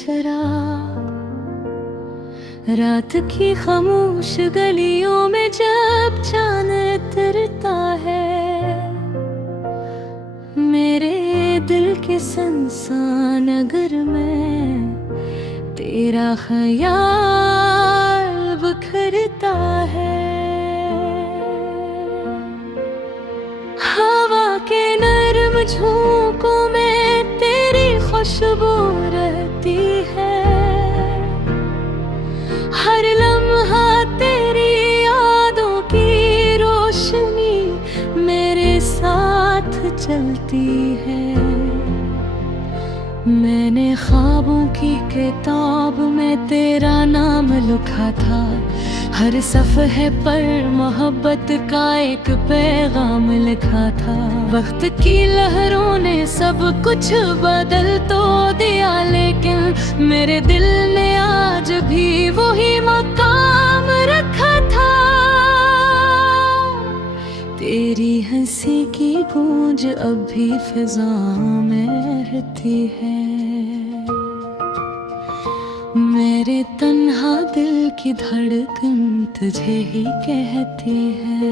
शराब। रात की खामोश गलियों में जब चांद उतरता है, मेरे दिल के सुनसान नगर में तेरा ख्याल बिखरता है। हवा के नरम झोंकों में तेरी खुशबू रहती है, हर लम्हा तेरी यादों की रोशनी मेरे साथ चलती है। मैंने ख्वाबों की किताब में तेरा नाम लिखा था, हर सफ़हे पर मोहब्बत का एक पैगाम लिखा था। वक्त की लहरों ने सब कुछ बदल तो दिया, लेकिन मेरे दिल ने आज भी वही मकाम रखा था। तेरी हंसी की गूंज अब भी फिजाओं में रहती है, मेरे तन्हा दिल की धड़कन तुझे ही कहती है।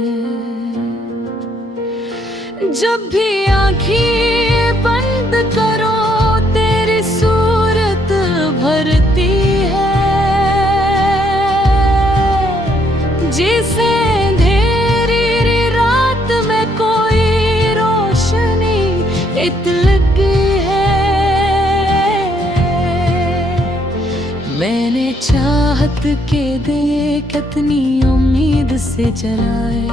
जब भी आँखें बंद करो तेरी सूरत भरती है, जिसे अंधेरी रात में कोई रोशनी लगी है। मैंने चाहत के दिए कितनी उम्मीद से जलाए,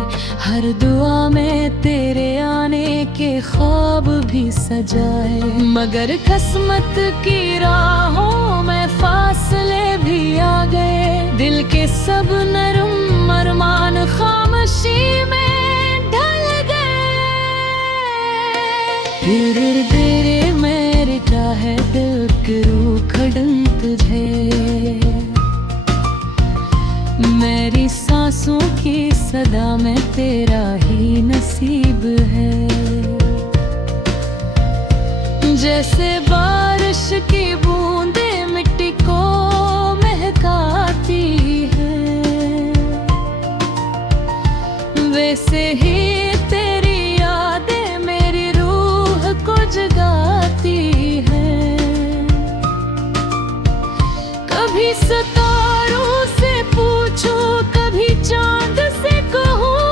हर दुआ में तेरे आने के ख्वाब भी सजाए, मगर किस्मत की राहों में फासले भी आ गए। दिल के सब नरम अरमान खामोशी में ढल गए। फिर तेरे मेरे चाहे दिल करूं खड़न तुझे, मेरी सांसों की सदा में तेरा ही नसीब है। जैसे बारिश की बूंदे मिट्टी को महकाती है, वैसे ही तेरी यादें मेरी रूह को जगाती है। कभी सितारों से पूछो, कभी चांद से कहूँ,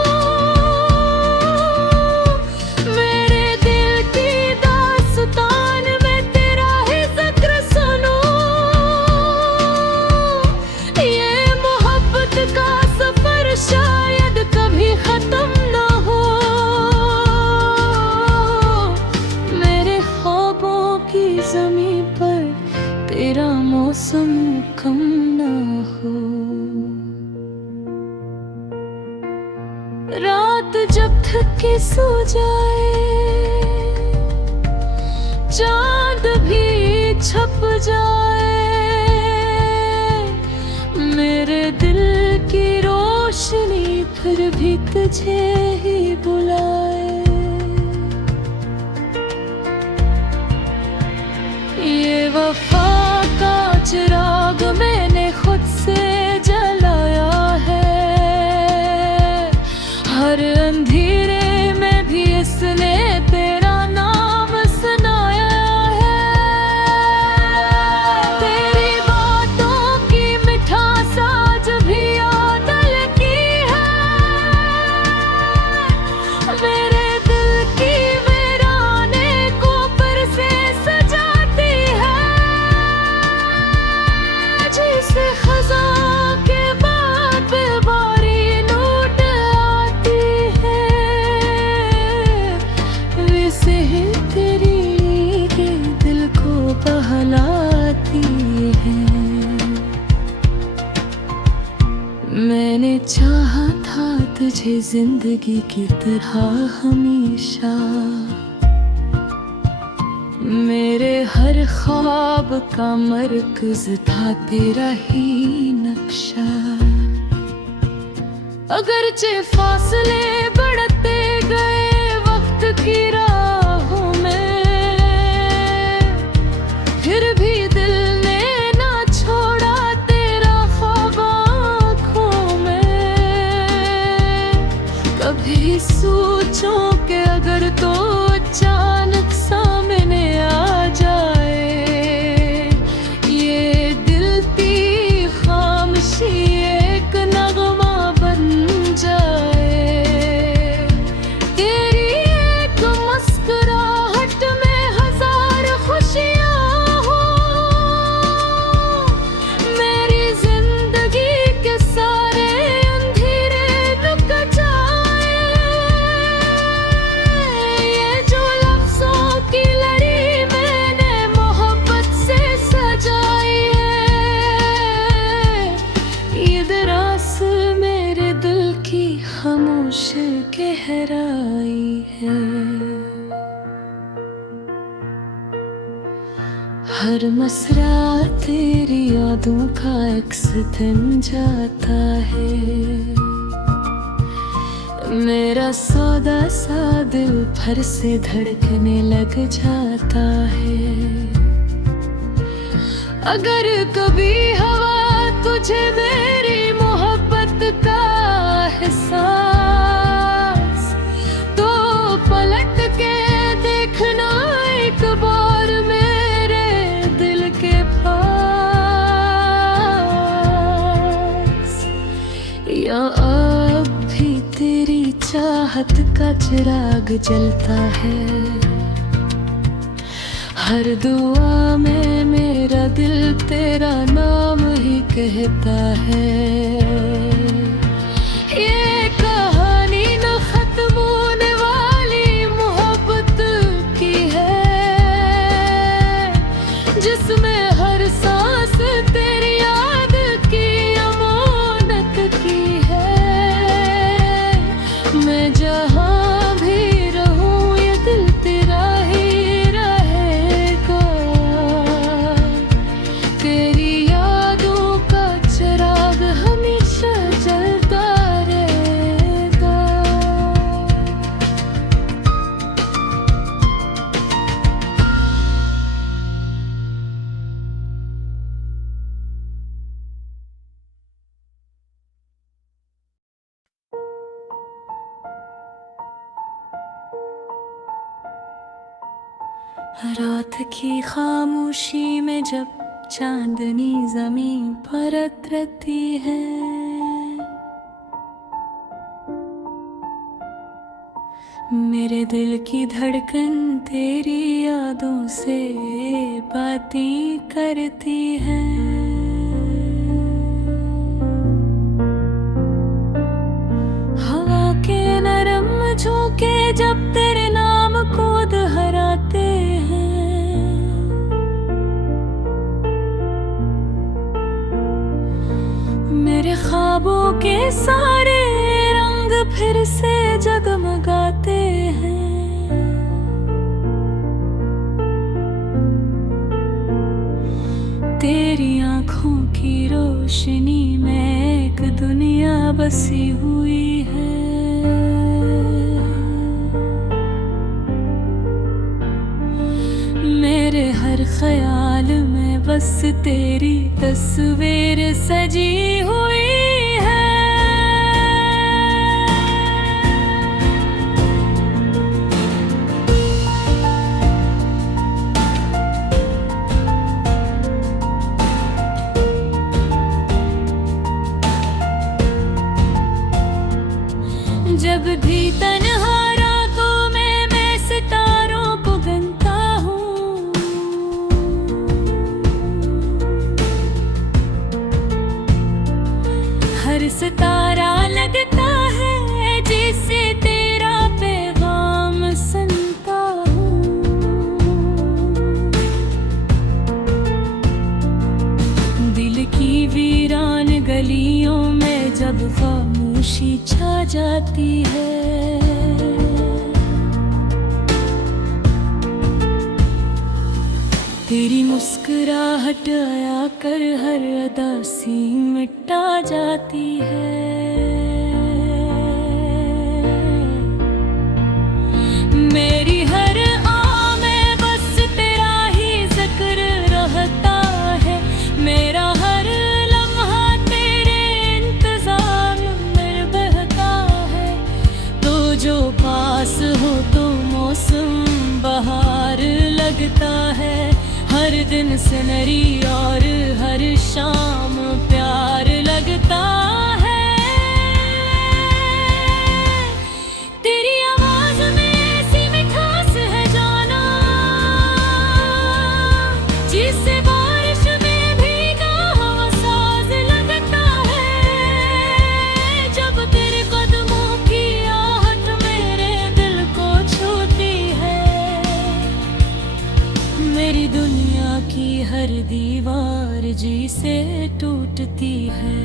मेरे दिल की दास्तान में तेरा ही जिक्र सुनूं। ये मोहब्बत का सफर शायद कभी खत्म न हो, मेरे ख्वाबों की ज़मीं पर तेरा मौसम कम ना हो। रात जब थक के सो जाए, चांद भी छप जाए, मेरे दिल की रोशनी फिर भी तुझे ही बुलाए। ये वफा का चिराग मैंने खुद से जलाया है, हर अंधेरे में भी इसने तेरा नाम सुनाया है। तेरी बातों की मिठास आज भी याद लगी है, मेरे दिल की वीराने को फिर से सजाती है। जिसे खज़ां के बाद बारी लौट आती है, वैसे ही तेरी के दिल को बहलाती है। मैंने चाहा था तुझे जिंदगी की तरह हमेशा, मेरे हर ख्वाब का मरकज था तेरा ही नक्शा। अगरचे फासले बढ़ते गए वक्त की राहों में, फिर भी दिल ने गहराई है। हर मसरा तेरी यादों का अक्स दिन जाता है। मेरा सौदा सा दिल भर से धड़कने लग जाता है। अगर कभी हवा तुझे मेरी मोहब्बत का एहसास, तो पलट के देखना एक बार मेरे दिल के पास। या अब भी तेरी चाहत का चिराग जलता है। हर दुआ में मेरा दिल तेरा नाम ही कहता है। ये कहानी न खत्म होने वाली मोहब्बत की है, जिसमें हर सांस तेरी याद की अमानत की है। मैं जहाँ भी रहूं ये दिल तेरा ही रहेगा। तेरी यादों का चिराग हमेशा जलता रहेगा। रात की खामोशी में जब चांदनी जमीन पर उतरती है, मेरे दिल की धड़कन तेरी यादों से बातें करती है। हवा के नरम झोंके जब तेरे नाम को दोहराते हैं, मेरे ख्वाबों के सारे रंग फिर से जगमगाते हैं। तेरी आँखों की रोशनी में एक दुनिया बसी हुई है। मेरे हर ख्याल में बस तेरी तस्वीर सजी हुई है। जब भी तन्हा रातों में मैं सितारों को गिनता हूँ, हर सितारा लगता है जिसे तेरा पैगाम सुनता हूँ। दिल की वीरान गलियों में जब खामोशी छा जाती है, तेरी मुस्कुराहट आया कर हर उदासी मिटा जाती है। मेरी हर आह में बस तेरा ही जिक्र रहता है। मेरा हर लम्हा तेरे इंतजार में बहता है। तो जो पास हो तो मौसम बहार लगता है। हर दिन सनरी और हर शाम प्यार लगता है। तेरी आवाज में ऐसी मिठास है जाना, जिससे बारिश में भीगा हवा साज लगता है। जब तेरे कदमों की आहट मेरे दिल को छूती है, मेरी दुनिया की हर दीवार जी से टूटती है।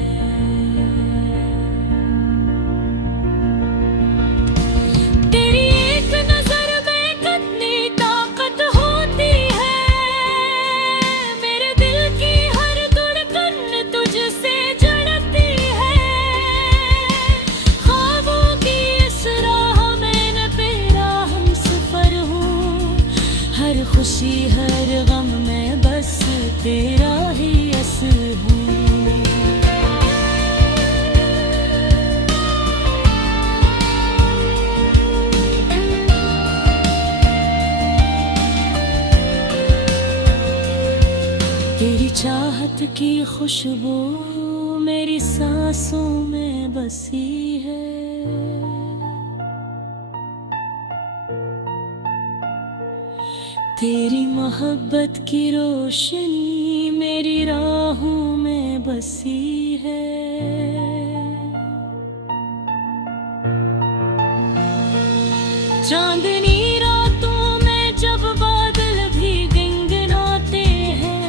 की खुशबू मेरी सांसों में बसी है। तेरी मोहब्बत की रोशनी मेरी राहों में बसी है। चांदनी रातों में जब बादल भी गुनगुनाते हैं,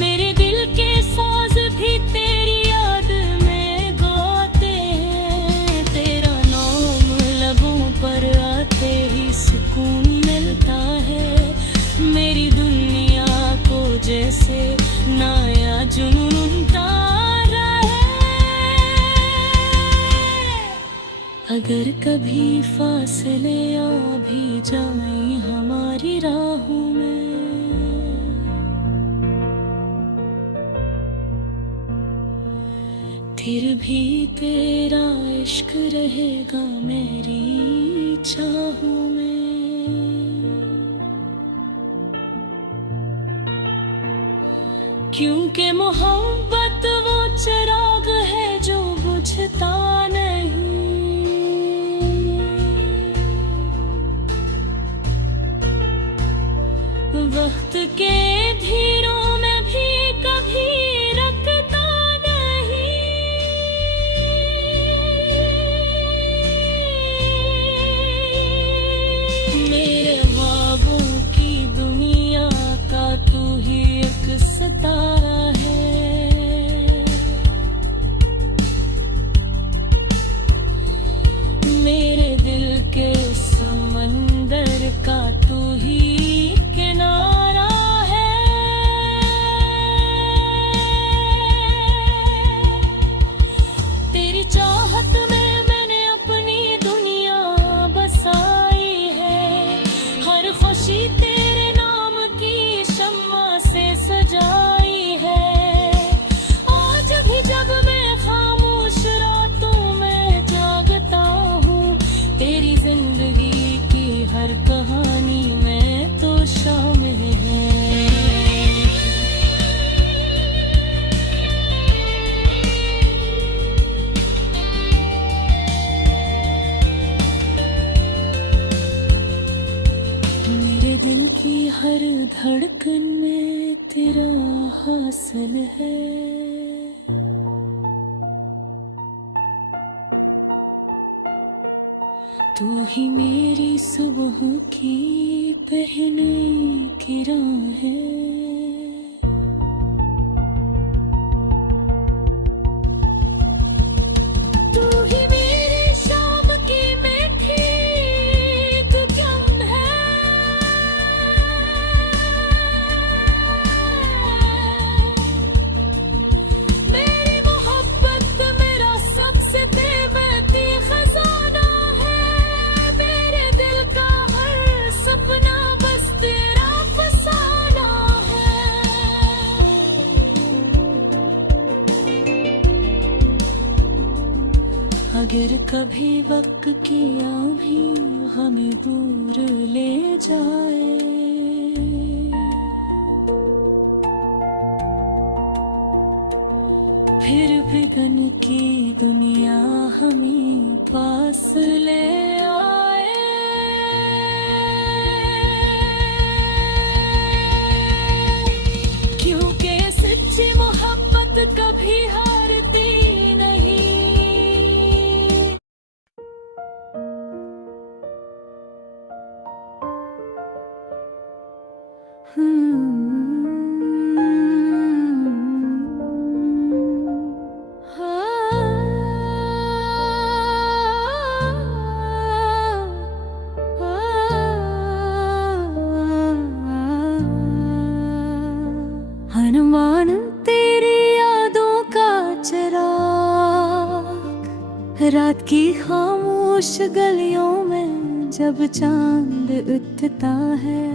मेरे दिल के साज भी तेरी याद में गाते हैं। तेरा नाम लबों पर आते ही सुकून मिलता है। मेरी दुनिया को जैसे नया जुनून तारा है। अगर कभी फासले आ भी जाएं हमारी राहों में, फिर भी तेरा इश्क रहेगा मेरी चाहों में। क्योंकि मोहब्बत वो चिराग है जो बुझता नहीं। वक्त के धीरों में भी कभी रखता नहीं। मेरे ख्वाबों की दुनिया का तू ही एक सितारा है। मेरे दिल के समंदर का तू ही किनारा है। तेरी चाहत में मैंने अपनी दुनिया बसाई है। हर खुशी तेरे नाम की शम्मा से सजाई है। आज भी जब मैं खामोश रातों में जागता हूँ, तेरी जिंदगी की हर कहानी में तो शामिल है। मेरे दिल की हर धड़कन में तेरा हासिल है। तू ही मेरी सुबह की पहली किरण है। तू ही मेरी शाम की मीठी गम है। मेरी मोहब्बत मेरा सबसे कीमती खजाना है। मेरे दिल का हर सपना बस तेरा फसाना है। अगर कभी वक्त की आंधी हमें दूर ले जाए, फिर भी गन की दुनिया हमें पास ले आए। क्योंकि सच्ची मोहब्बत कभी हारती नहीं। हनुमान तेरी यादों का चिराग, रात की खामोश गलियों में जब चांद उठता है।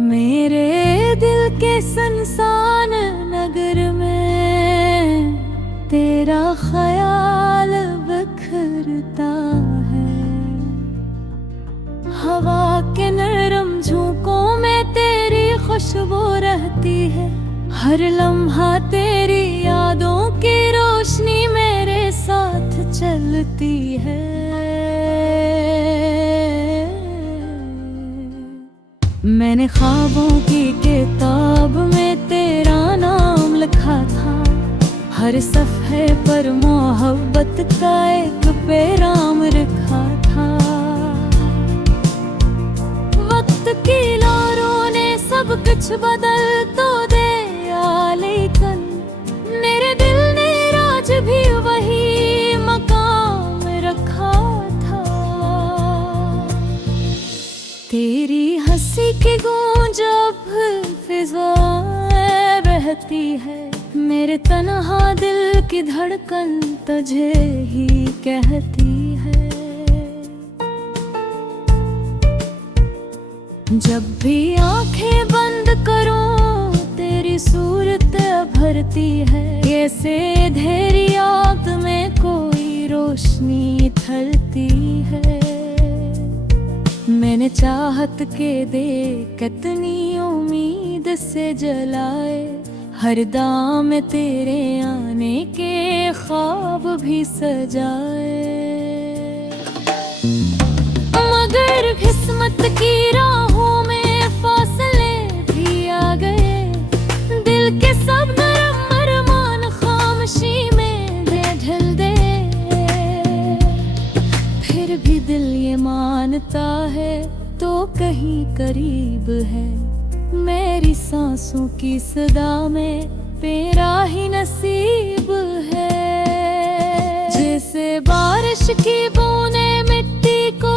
मेरे दिल के सुनसान नगर में तेरा ख्याल बिखरता है। हवा के नरम झोंकों में तेरी खुशबू रहती हर लम्हा तेरी यादों की रोशनी मेरे साथ चलती है। मैंने ख्वाबों की किताब में तेरा नाम लिखा था, हर सफ़े पर मोहब्बत का एक पैगाम रखा था। वक्त की लहरों ने सब कुछ बदल तो दिया, लेकिन मेरे दिल ने आज भी वही मकाम रखा था। तेरी हंसी की गूंज अब फिज़ाएं बहती है, मेरे तन्हा दिल की धड़कन तुझे ही कहती है। जब भी आंखें बंद करूं तेरी सूरत भरती है, कैसे अंधेरी आग में कोई रोशनी थलती है। मैंने चाहत के दे कितनी उम्मीद से जलाए, हर दाम में तेरे आने के ख्वाब भी सजाए। मगर किस्मत की राहों में फासले भी आ गए, दिल के सब नरम अरमान खामोशी में ढल दे। फिर भी दिल ये मानता है तो कहीं करीब है, मेरी सांसों की सदा में तेरा ही नसीब है। जैसे बारिश की बूंदें मिट्टी को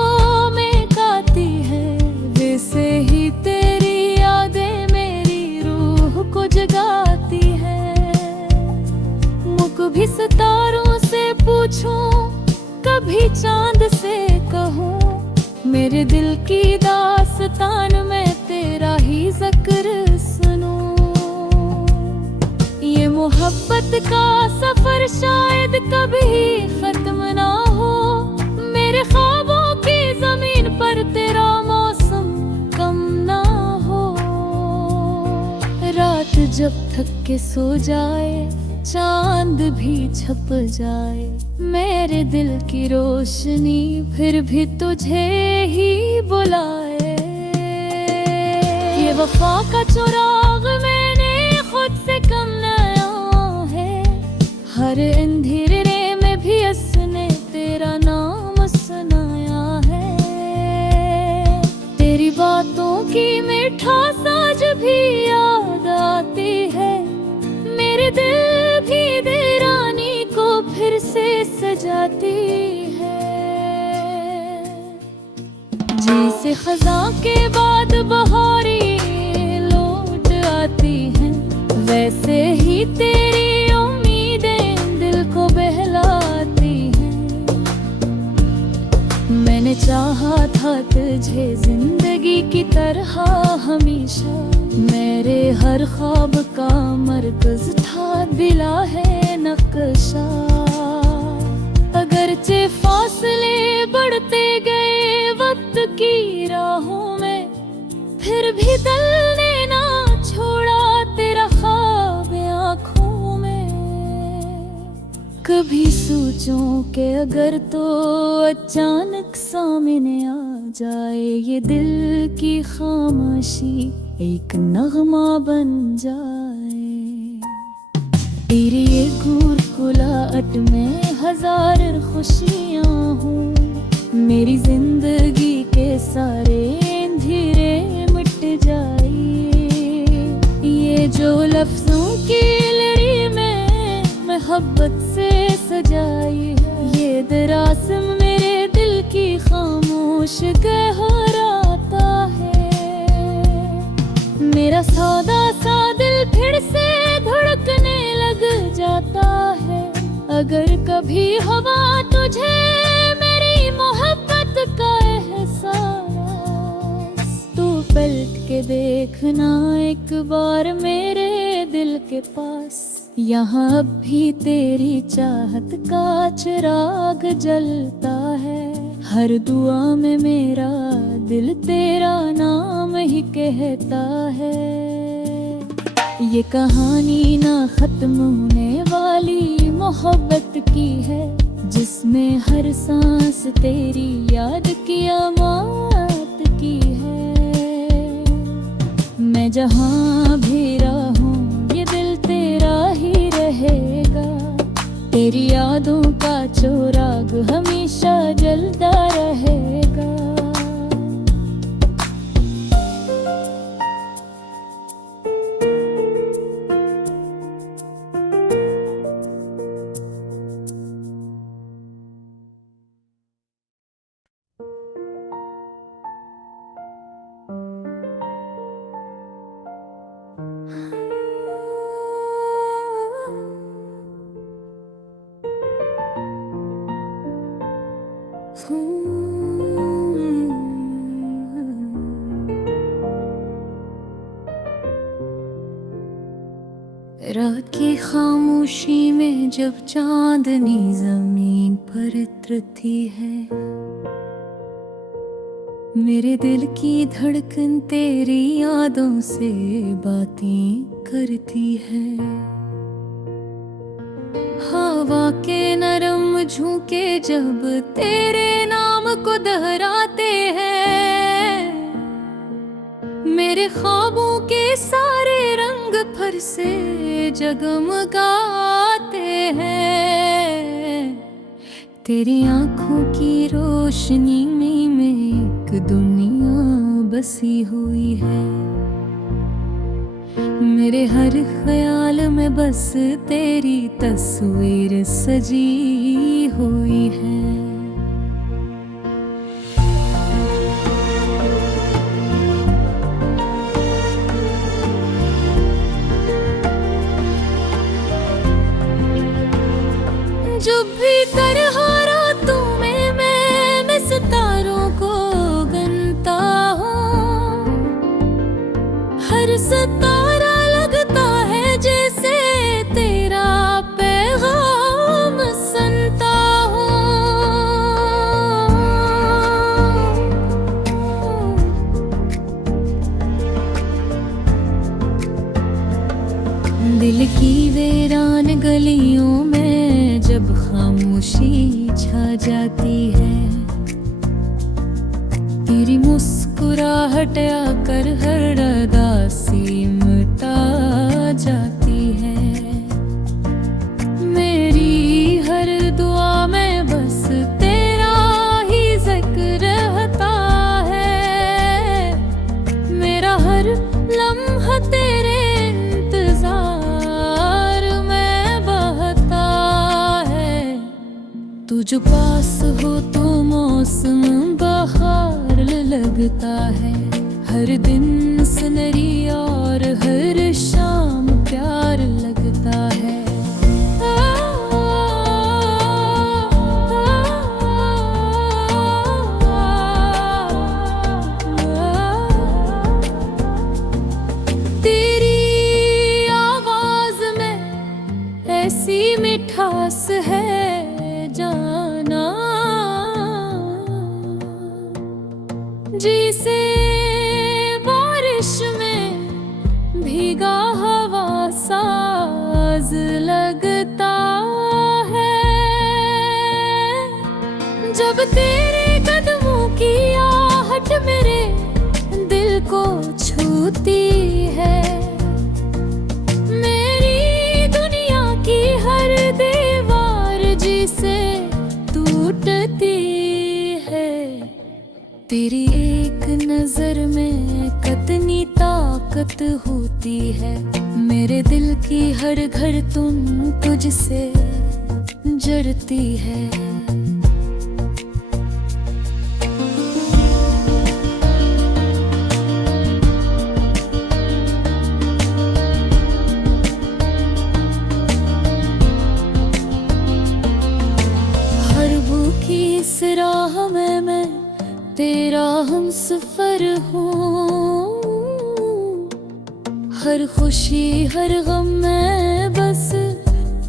महकाती है, वैसे ही तेरी यादें मेरी रूह को जगाती है। मुझ भी सितारों से पूछूं, कभी चांद से कहूं, मेरे दिल की दास्तान में तेरा ही जिक्र सुनूं। ये मोहब्बत का सफर शायद कभी खत्म ना हो, मेरे ख्वाबों की जमीन पर तेरा मौसम कम ना हो। रात जब थक के सो जाए, चांद भी छप जाए, मेरे दिल की रोशनी फिर भी तुझे ही बुलाए। ये वफा का चुराग मैंने खुद से कम नया है, हर अंधेरे में भी उसने तेरा नाम सुनाया है। तेरी बातों की मिठास आज भी याद आती है, मेरे दिल भी दीवानी को फिर से सजाती है। जैसे खज़ां के बाद बहारी लौट आती हैं, वैसे ही तेरी उम्मीदें दिल को बहलाती हैं। मैंने चाहा था तुझे जिंदगी की तरह हमेशा, मेरे हर ख्वाब का मरकज था दिला है नक्शा। अगरचे फासले बढ़ते गए वक्त की राहों में, फिर भी दिल ने ना छोड़ा तेरा ख्वाब आँखों में। कभी सोचूं कि अगर तो अचानक सामने आ जाए, ये दिल की खामोशी एक नगमा बन जाए। तेरी ये घूर कुलाहट में हजार खुशियाँ हूँ, मेरी जिंदगी के सारे अंधेरे मिट जाए। ये जो लफ्जों की लड़ी में मोहब्बत से सजाई है, ये दरासम मेरे दिल की खामोश गहराता है। मेरा सौदा सा दिल फिर से धड़कने लग जाता है, अगर कभी हुआ तुझे मेरी मोहब्बत का एहसास, तू पलट के देखना एक बार मेरे दिल के पास। यहाँ अब भी तेरी चाहत का चिराग जलता है, हर दुआ में मेरा दिल तेरा नाम ही कहता है। ये कहानी ना खत्म होने वाली मोहब्बत की है, जिसमें हर सांस तेरी याद की अमानत की है। मैं जहाँ भी रहूं ये दिल तेरा ही रहेगा, तेरी यादों का चोराग हमेशा जलता रहेगा। रात की खामोशी में जब चांदनी जमीन पर उतरती है, मेरे दिल की धड़कन तेरी यादों से बातें करती है। हवा के नरम झोंके जब तेरे नाम को दोहराते हैं, मेरे ख्वाबों के सारे रंग फिर से जगमगाते हैं। तेरी आंखों की रोशनी में एक दुनिया बसी हुई है, मेरे हर ख्याल में बस तेरी तस्वीर सजी हुई है। जब भी तरह रातों में मैं सितारों को गिनता हूँ, हर सितारा लगता है जैसे तेरा पैगाम सुनता हूँ। दिल की वीरान गलियों में जब खामोशी छा जाती है, तेरी मुस्कुराहट आकर हर उदासी मिटा जाती है। मेरी हर दुआ में बस तेरा ही जिक्र रहता है, मेरा हर लम्हा तेरे तू जो पास हो तो मौसम बहार लगता है, हर दिन सुनहरी और हर शाम प्यार लगता है। तेरी आवाज में ऐसी मिठास है जाना, जिसे बारिश में भीगा हवा साज लगता है। जब तेरे कदमों की आहट मेरे दिल को छूती है, मेरी दुनिया की हर दीवार जिसे टूटती है। तेरी एक नजर में कितनी ताकत होती है, मेरे दिल की हर धड़कन तुझसे जड़ती है। इस राह में मैं तेरा हमसफर हूँ, हर खुशी हर गम में बस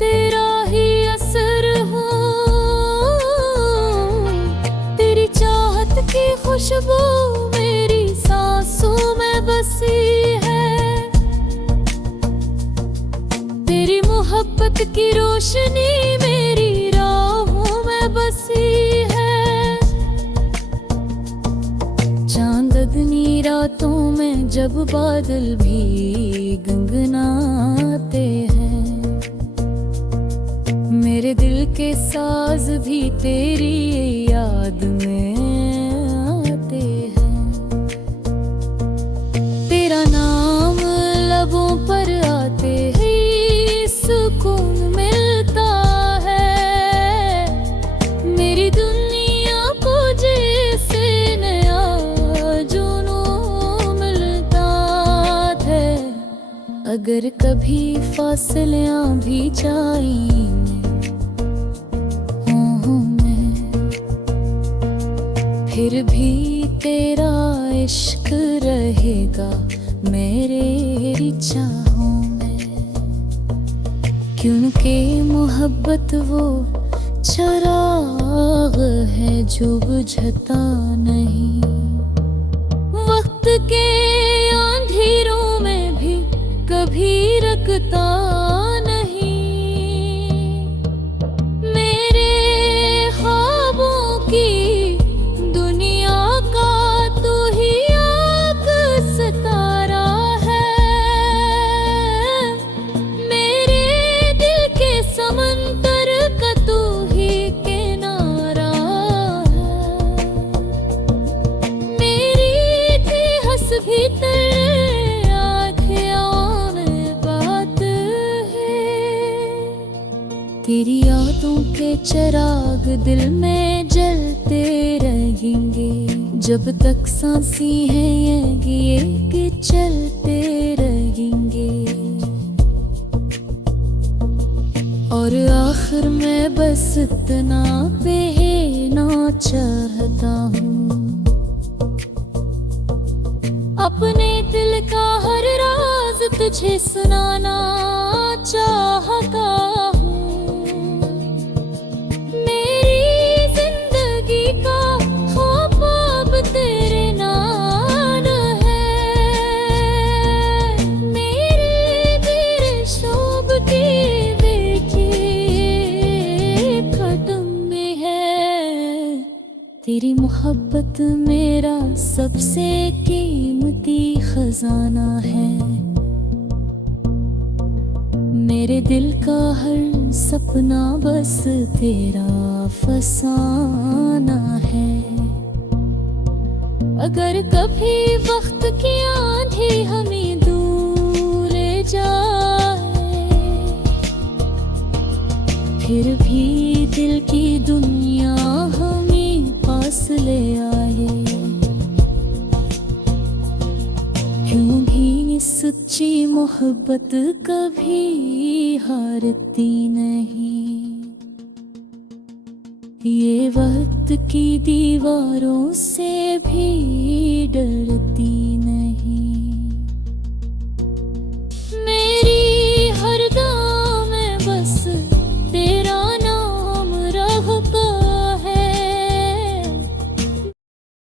तेरा ही असर हूँ। तेरी चाहत की खुशबू मेरी सांसों में बसी है, तेरी मोहब्बत की रोशनी मेरी राहों में बसी है। चांदनी रातों में जब बादल भी गुनगुनाते हैं, मेरे दिल के साज भी तेरी याद में आते हैं। तेरा नाम लबों पर आते ही सुकून मिलता है। मेरी दुनिया को जैसे नया जुनून मिलता है। अगर कभी फासलियां भी जाएं फिर भी तेरा इश्क रहेगा मेरे चाहों में, क्योंकि मोहब्बत वो चिराग है जो बुझता नहीं। वक्त के अंधेरों में भी कभी रखता नहीं। मेरे ख्वाबों की तेरी यादों के चिराग दिल में जलते रहेंगे, जब तक सांसें हैं ये कि चलते रहेंगे। और आखिर में बस इतना कहना चाहता हूँ, अपने दिल का हर राज तुझे सुनाना चाहता हूँ। तेरी मोहब्बत मेरा सबसे कीमती खजाना है। मेरे दिल का हर सपना बस तेरा फसाना है। अगर कभी वक्त की आंधी हमें दूर ले जाए, फिर भी दिल की दुनिया हमें पास ले आए, क्यों भी सच्ची मोहब्बत कभी हारती नहीं। ये वक्त की दीवारों से भी डरती नहीं।